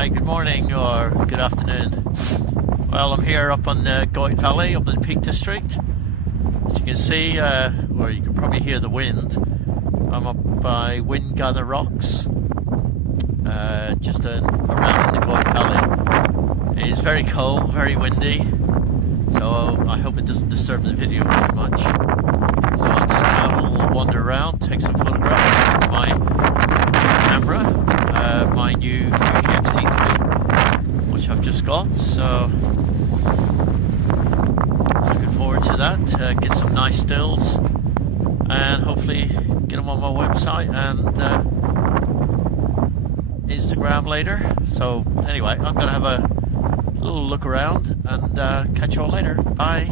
Hi, good morning or good afternoon. Well, I'm here up on the Goit Valley, up in the Peak District. As you can see, or you can probably hear the wind, I'm up by WindGather Rocks, just around the Goit Valley. It's very cold, very windy, so I hope it doesn't disturb the video too much. So I'm just going to have a little wander around, take some photographs with my camera, my new Fuji X-T3, which I've just got. So looking forward to that, get some nice stills and hopefully get them on my website and Instagram later. So anyway, I'm going to have a little look around and catch you all later. Bye.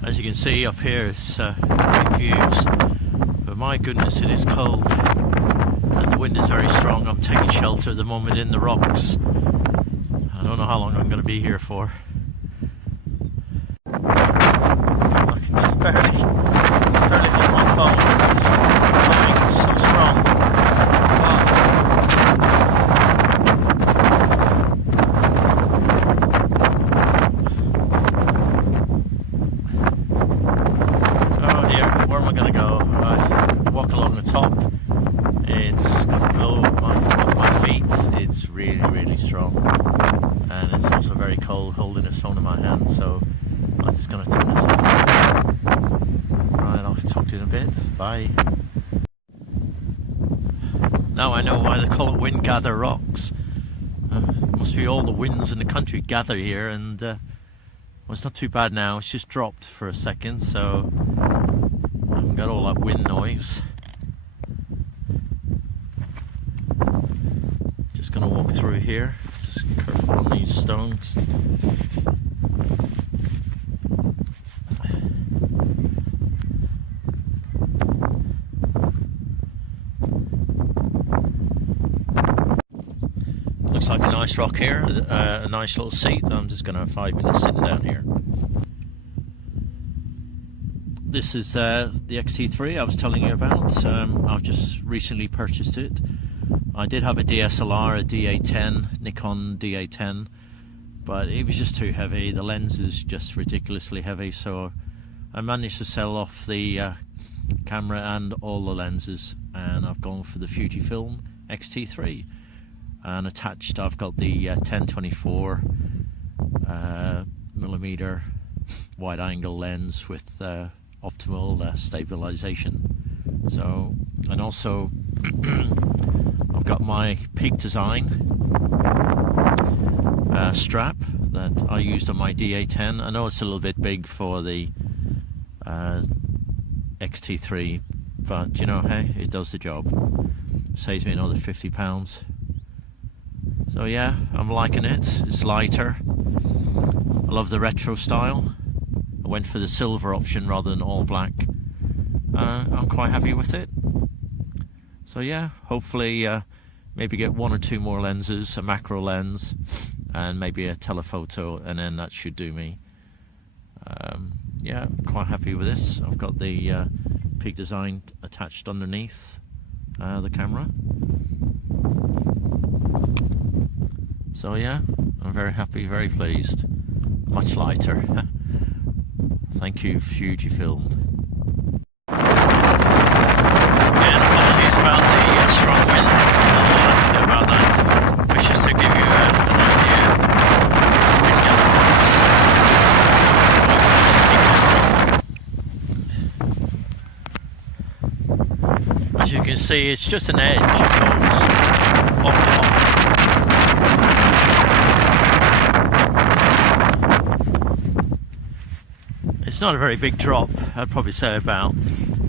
As you can see up here, it's great views, but my goodness, it is cold and the wind is very strong. I'm taking shelter at the moment in the rocks. I don't know how long I'm going to be here for. I can just barely hold my phone. It's just blowing, it's so strong. Wow. Where am I going to go? I walk along the top. It's going to blow off my feet. It's really, really strong. And it's also very cold holding this phone in my hand. So I'm just going to turn this off. Right, I'll talk to you in a bit. Bye. Now I know why they call it WindGather Rocks. Must be all the winds in the country gather here. And well, it's not too bad now. It's just dropped for a second. So got all that wind noise. Just gonna walk through here, just careful on these stones. Looks like a nice rock here, a nice little seat. I'm just gonna have 5 minutes sitting down here. This is the X-T3 I was telling you about. I've just recently purchased it. I did have a DSLR, a DA10, Nikon DA10, but it was just too heavy. The lens is just ridiculously heavy, so I managed to sell off the camera and all the lenses, and I've gone for the Fujifilm X-T3. And attached I've got the 10-24 millimeter wide angle lens with optimal stabilization. So, and also I've got my Peak Design strap that I used on my DA10. I know it's a little bit big for the X-T3, but you know, hey, it does the job. Saves me another £50. So yeah, I'm liking it. It's lighter. I love the retro style. I went for the silver option rather than all black. I'm quite happy with it. So yeah, hopefully maybe get 1 or 2 more lenses, a macro lens and maybe a telephoto, and then that should do me. Yeah, I'm quite happy with this. I've got the Peak Design attached underneath the camera. So yeah, I'm very happy, very pleased. Much lighter. Thank you, Fujifilm. And apologies about the strong wind. All I can do about that. Which is to give you an idea. WindGather Rocks. As you can see, it's just an edge. It goes up. It's not a very big drop. I'd probably say about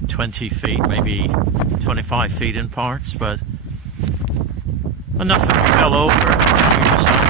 20 feet, maybe 25 feet in parts, but enough if you fell over and hurt yourself.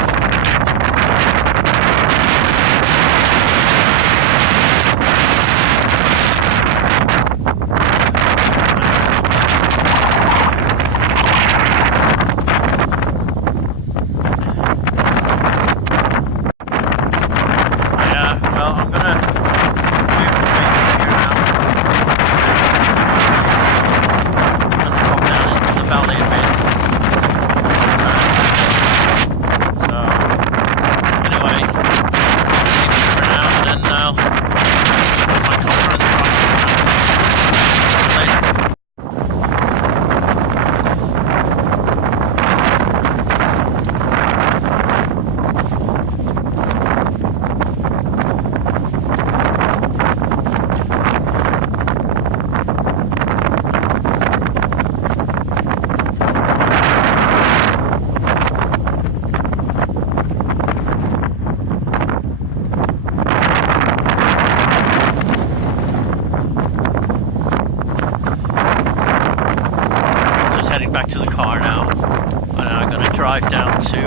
Back to the car now, and I'm going to drive down to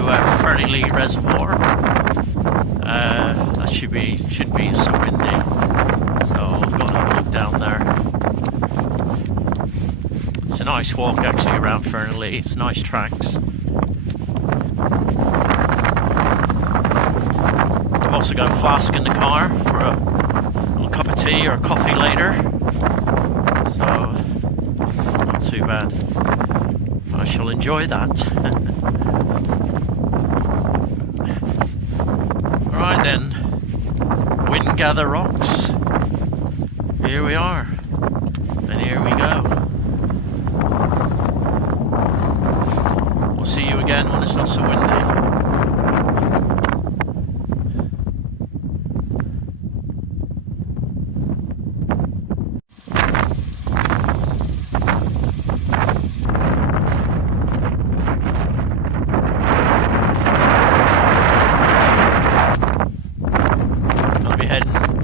Fernilee Reservoir. That shouldn't be so windy, so I'm going to have a look down there. It's a nice walk actually around Fernilee. It's nice tracks. I've also got a flask in the car for a little cup of tea or coffee later, so not too bad. I shall enjoy that. Right then, WindGather Rocks. Here we are, and here we go. We'll see you again when it's not so windy.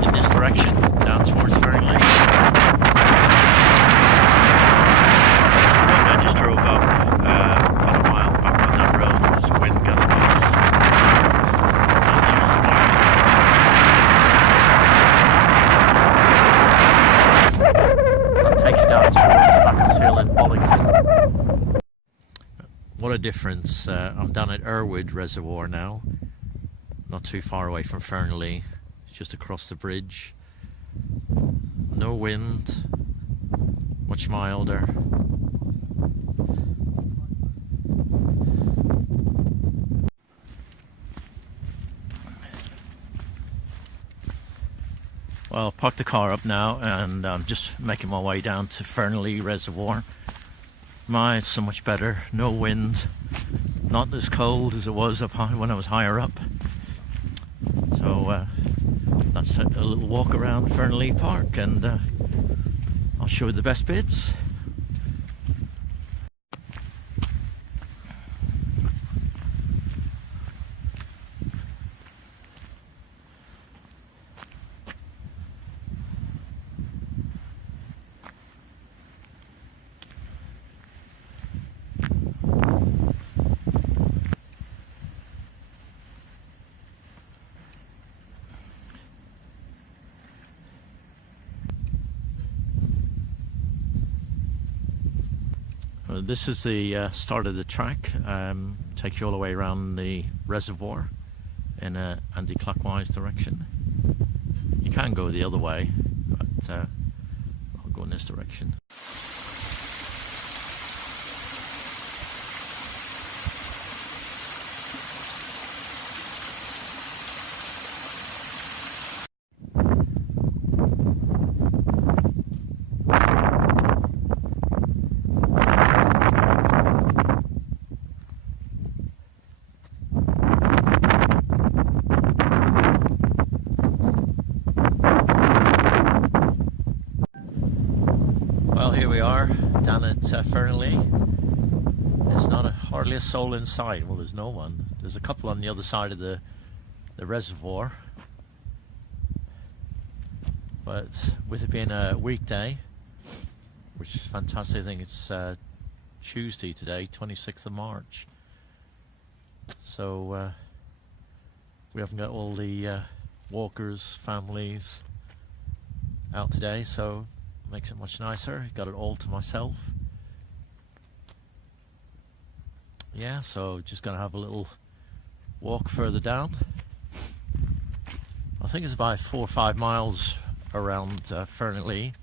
In this direction, down towards Fernilee. I just drove up about a mile back on that road. There's WindGather Rocks. I'll take you down towards Backers Hill in Bollington. What a difference. I'm down at WindGather Reservoir now. Not too far away from Fernilee. Just across the bridge. No wind, much milder. Well, I've parked the car up now and I'm just making my way down to Fernilee Reservoir. My, it's so much better. No wind, not as cold as it was up high when I was higher up. So that's a little walk around Fernilee Park, and I'll show you the best bits. This is the start of the track. Takes you all the way around the reservoir in an anti-clockwise direction. You can go the other way, but I'll go in this direction. Well, here we are down at Fernilee. There's hardly a soul inside. Well, there's no one. There's a couple on the other side of the reservoir. But with it being a weekday, which is fantastic, I think it's Tuesday today, 26th of March. So we haven't got all the walkers, families out today, so it makes it much nicer. Got it all to myself. Yeah, so just gonna have a little walk further down. I think it's about 4 or 5 miles around Fernilee.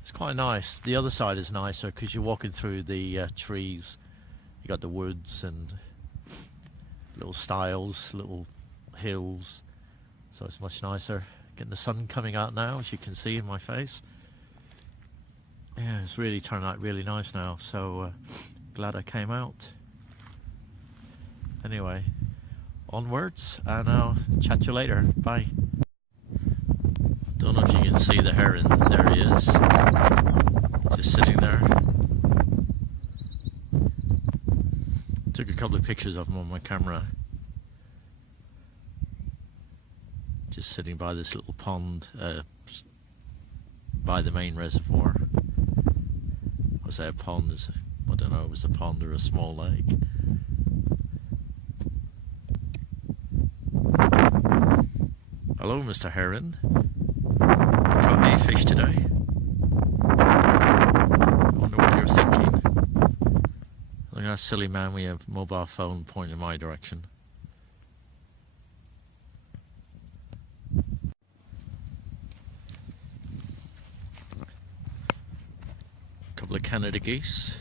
It's quite nice. The other side is nicer because you're walking through the trees. You got the woods and little stiles, little hills, so it's much nicer. Getting the sun coming out now, as you can see in my face. Yeah, it's really turned out really nice now, so glad I came out. Anyway, onwards, and I'll chat to you later. Bye. Don't know if you can see the heron. There he is, just sitting there. Took a couple of pictures of him on my camera. Just sitting by this little pond, by the main reservoir. Was that a pond? I don't know, it was a pond or a small lake. Hello, Mr. Heron. Caught any fish today? I wonder what you're thinking. Look at that silly man with a mobile phone pointing in my direction. A couple of Canada geese.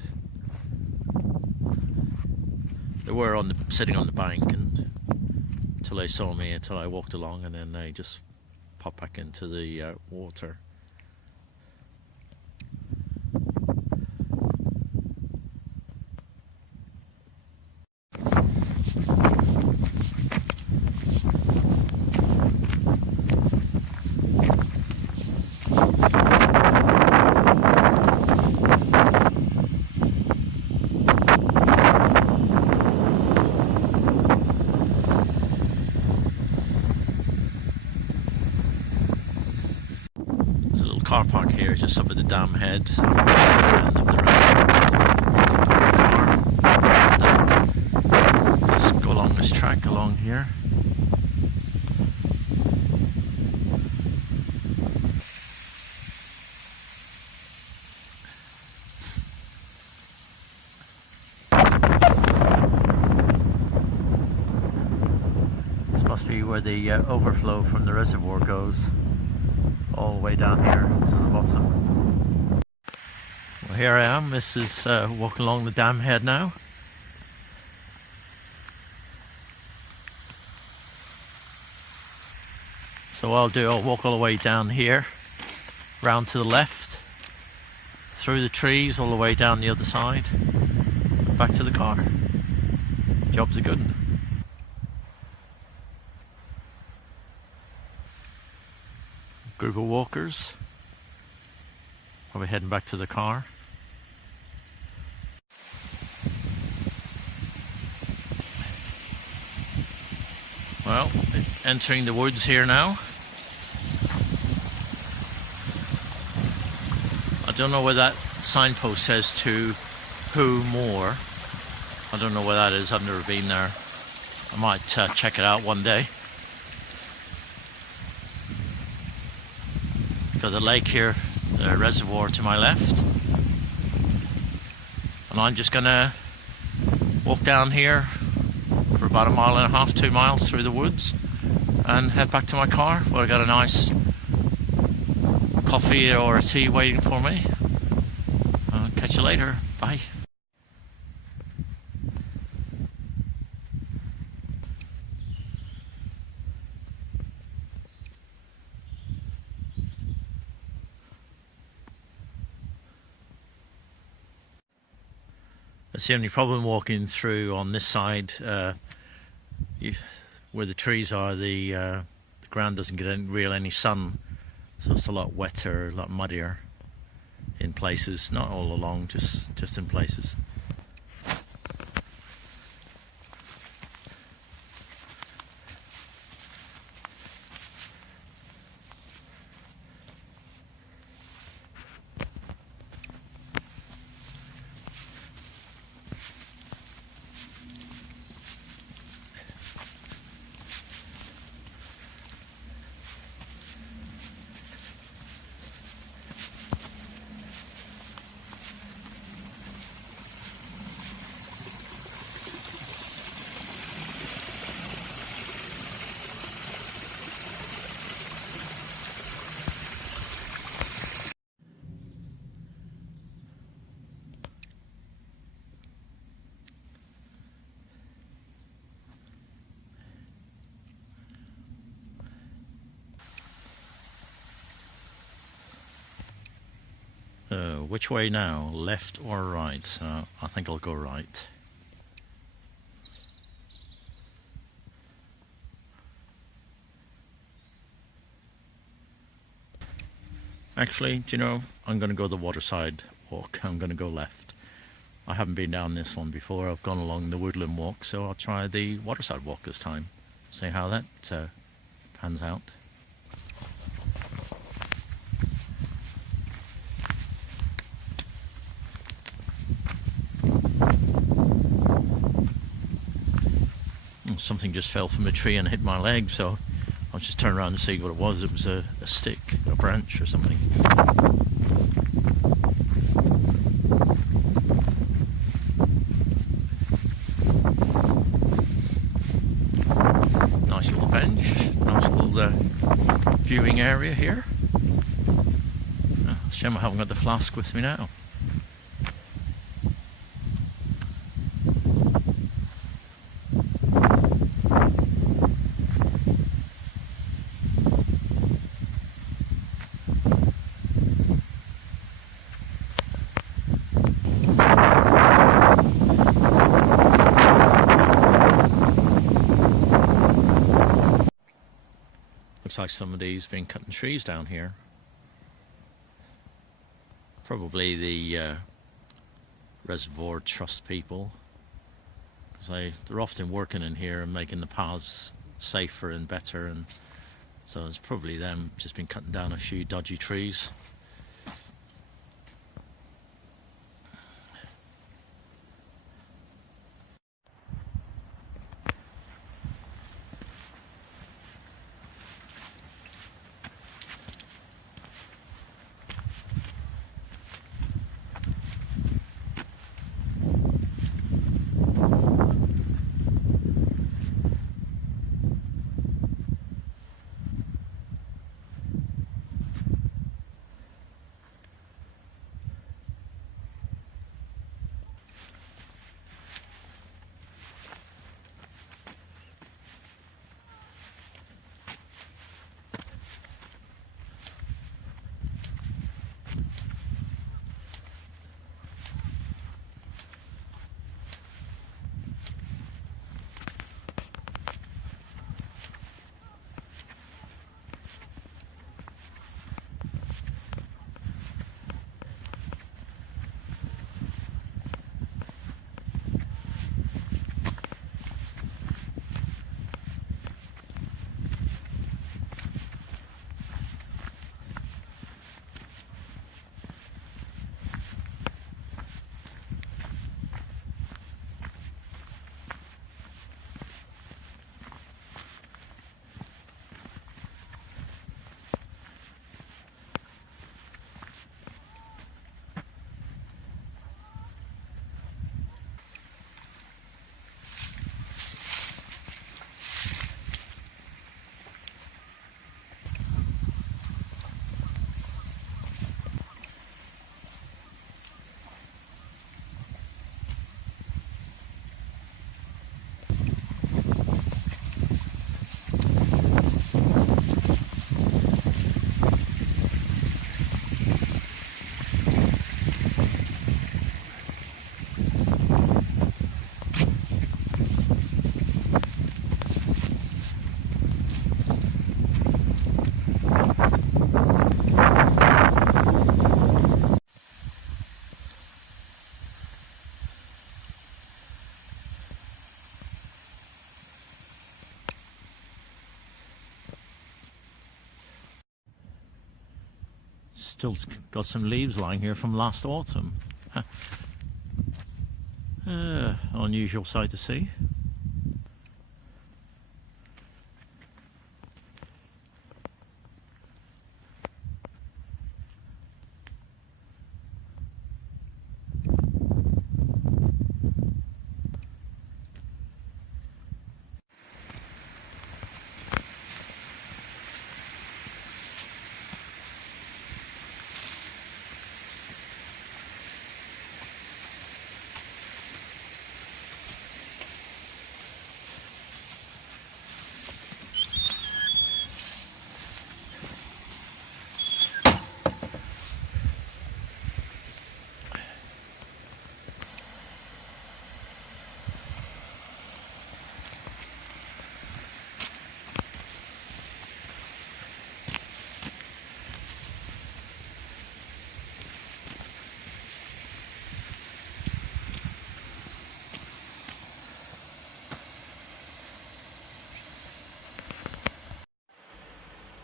They were sitting on the bank and until they saw me, until I walked along, and then they just popped back into the water. Car park here, just up at the dam head. Just go along this track along here. This must be where the overflow from the reservoir goes. All the way down here to the bottom. Well, here I am. This is walking along the dam head now. So what I'll walk all the way down here, round to the left, through the trees, all the way down the other side, back to the car. Job's a good one. Group of walkers, probably heading back to the car. Well, entering the woods here now. I don't know where that signpost says to who more. I don't know where that is, I've never been there. I might check it out one day. Got the lake here, the reservoir to my left, and I'm just gonna walk down here for about 1.5 miles, 2 miles through the woods and head back to my car where I got a nice coffee or a tea waiting for me. I'll catch you later, bye. That's the only problem walking through on this side. Where the trees are, the ground doesn't get any sun, so it's a lot wetter, a lot muddier. in places, not all along, just in places. Which way now? Left or right? I think I'll go right. Actually, do you know, I'm going to go the waterside walk. I'm going to go left. I haven't been down this one before. I've gone along the woodland walk, so I'll try the waterside walk this time. See how that pans out. Something just fell from a tree and hit my leg, so I was just turning around to see what it was. It was a stick, a branch or something. Nice little bench, nice little viewing area here. Shame I haven't got the flask with me now. Looks like somebody's been cutting trees down here. Probably the Reservoir Trust people, because they're often working in here and making the paths safer and better, and so it's probably them just been cutting down a few dodgy trees. still got some leaves lying here from last autumn. Unusual sight to see.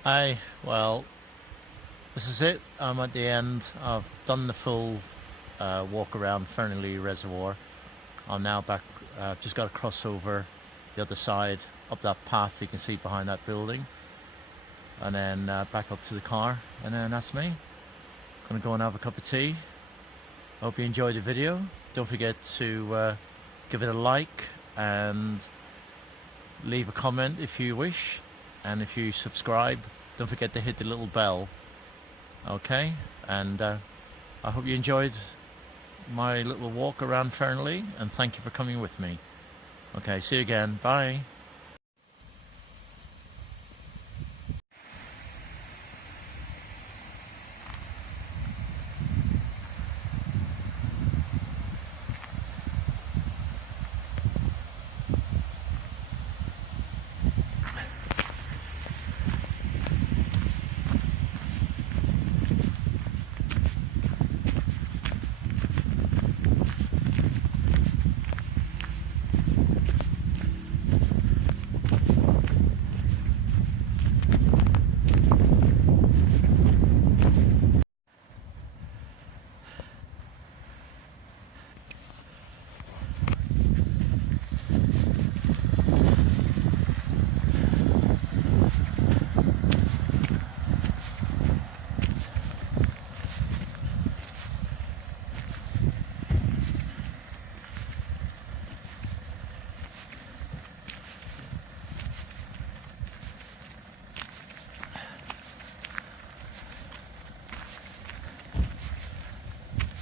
Hi, well, this is it. I'm at the end. I've done the full walk around Fernilee Reservoir. I'm now back, just got to cross over the other side, up that path you can see behind that building, and then back up to the car, and then that's me. Gonna go and have a cup of tea. Hope you enjoyed the video. Don't forget to give it a like and leave a comment if you wish. And if you subscribe, don't forget to hit the little bell. Okay, and I hope you enjoyed my little walk around Fernilee, and thank you for coming with me. Okay, see you again. Bye.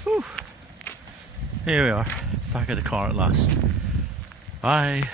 Whew. Here we are, back at the car at last. Bye.